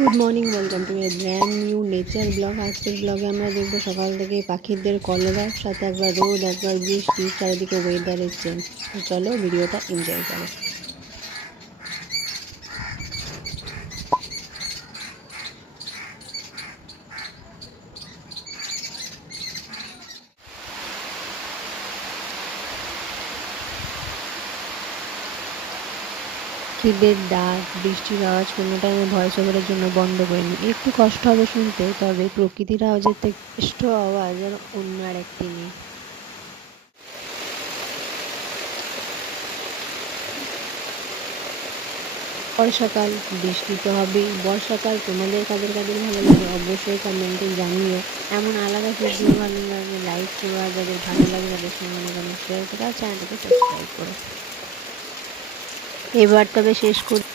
Good morning, welcome to A brand new nature blog. আজকের ব্লগে আমরা দেখবো সকাল থেকে পাখিদের কলরব, সাথে একবার রোদ একবার বৃষ্টি, চারিদিকে ওয়েদারের চেঞ্জ। তো চলো ভিডিওটা এনজয় করো। পাখিদের ডাক, বৃষ্টির আওয়াজ কোনোটাই আমি ভয়েস ওভারের জন্য বন্ধ করিনি। একটু কষ্ট হবে শুনতে, তবে প্রকৃতির আওয়াজের থেকে শ্রেষ্ঠ আওয়াজ আর অন্য আর একটি নেই। বর্ষাকাল, বৃষ্টি তো হবেই। বর্ষাকাল তোমাদের কাদের কাদের ভালো লাগে অবশ্যই কমেন্টে জানিও। এমন আলাদা ভিডিও ভালো লাগে লাইক করো, আর যাদের ভালো লাগে তাদের সঙ্গে অনেক শেয়ার করো, আর চ্যানেলটাকে সাবস্ক্রাইব করো। এবার তবে শেষ করি।